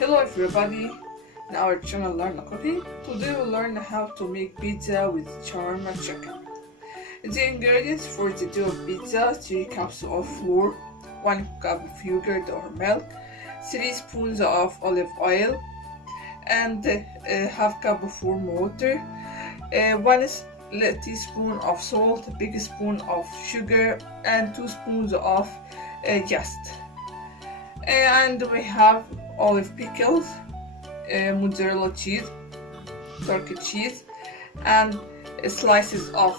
Hello everybody, in our channel Learn Cooking. Today we'll learn how to make pizza with chawrma chicken. The ingredients for the dough of pizza: 3 cups of flour, 1 cup of yogurt or milk, 3 spoons of olive oil, and half cup of warm water, 1 teaspoon of salt, a big spoon of sugar, and 2 spoons of yeast. And we have olive pickles, mozzarella cheese, turkey cheese, and slices of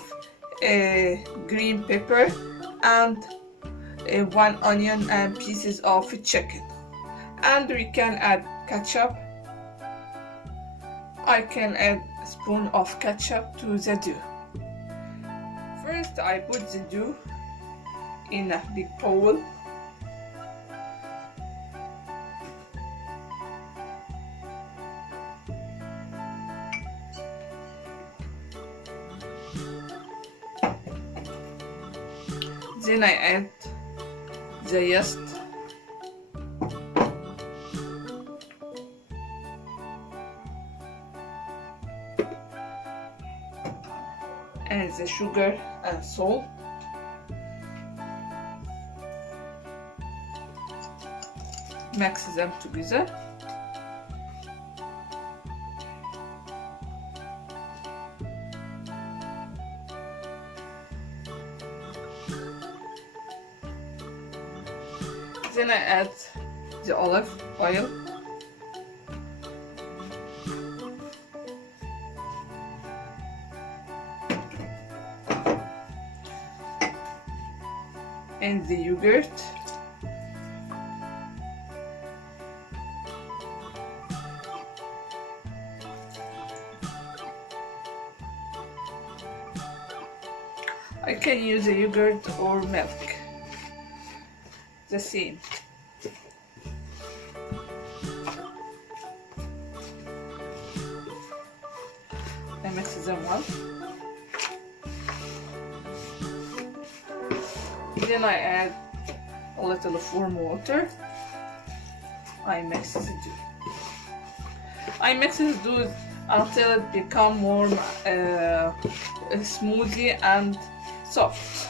green pepper, and 1 onion and pieces of chicken. And we can add ketchup. I can add a spoon of ketchup to the dough. First, I put the dough in a big bowl. Then I add the yeast, and the sugar and salt. Mix them together. Then I add the olive oil, and the yogurt, I can use a yogurt or milk, the same. I mix them well. Then I add a little of warm water. I mix the dough. I mix the dough until it becomes warm, smoothly and soft.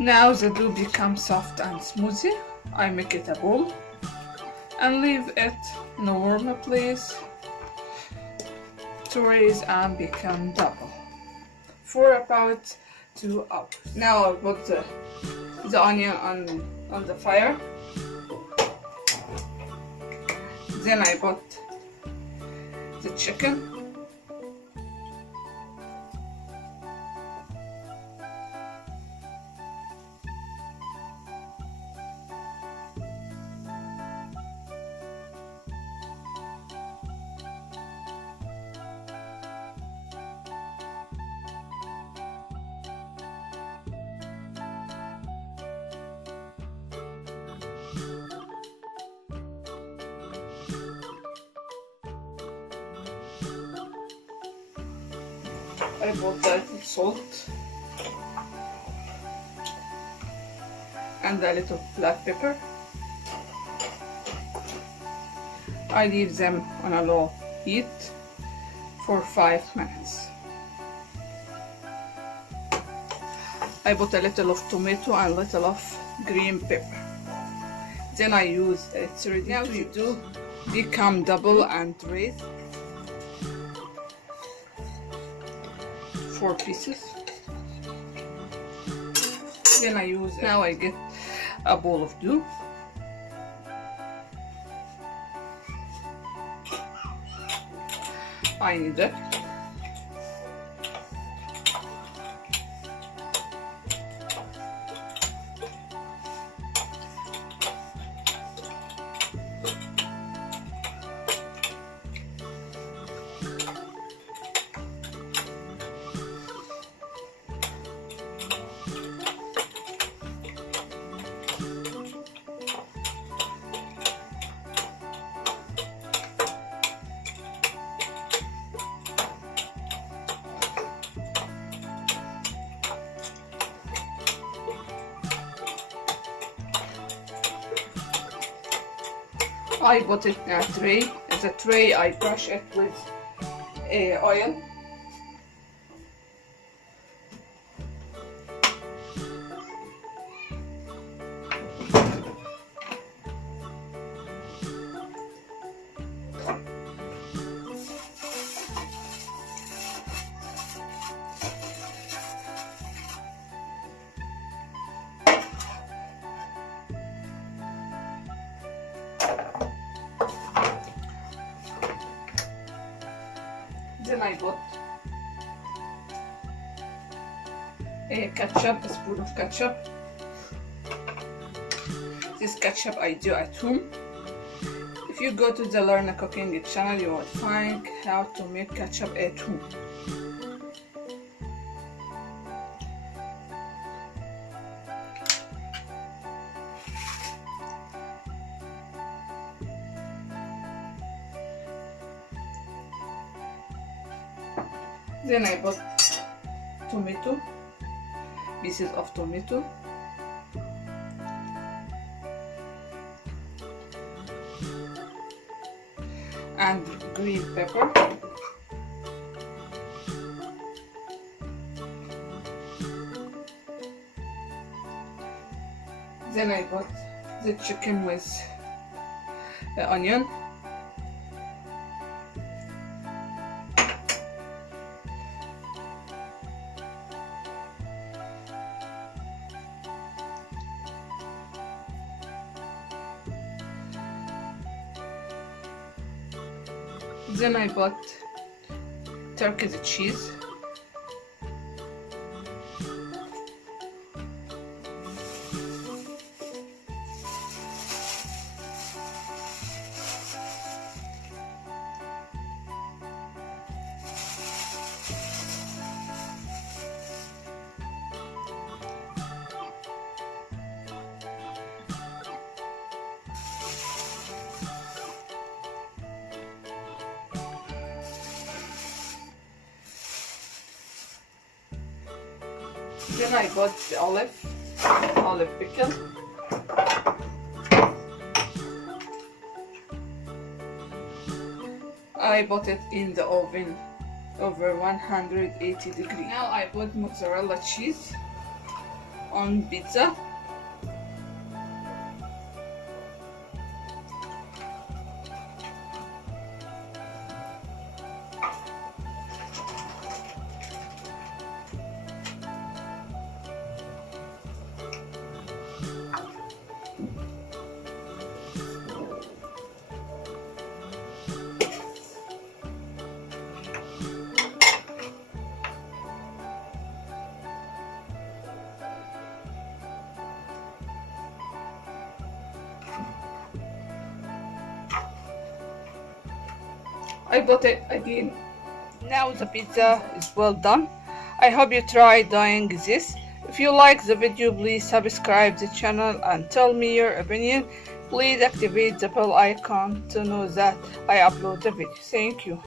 Now the dough becomes soft and smoothie. I make it a ball and leave it in a warm place to raise and become double for about 2 hours. Now I put the onion on the fire. Then I put the chicken. I bought a little salt and a little black pepper. I leave them on a low heat for 5 minutes. I put a little of tomato and a little of green pepper. Then I use it's ready. Now you do become double and raise 4 pieces. Then I use now I get a bowl of dough. I need it. I put it in a tray. In the tray I brush it with oil. Then I put a ketchup, a spoon of ketchup. This ketchup I do at home. If you go to the Learn a Cooking channel, you will find how to make ketchup at home. Then I put tomato, pieces of tomato, and green pepper. Then I put the chicken with the onion. Then I bought Turkish cheese. Then I got the olive pickle. I put it in the oven over 180 degrees. Now I put mozzarella cheese on pizza. I bought it again. Now the pizza is well done. I hope you try doing this. If you like the video, please subscribe the channel and tell me your opinion. Please activate the bell icon to know that I upload the video. Thank you.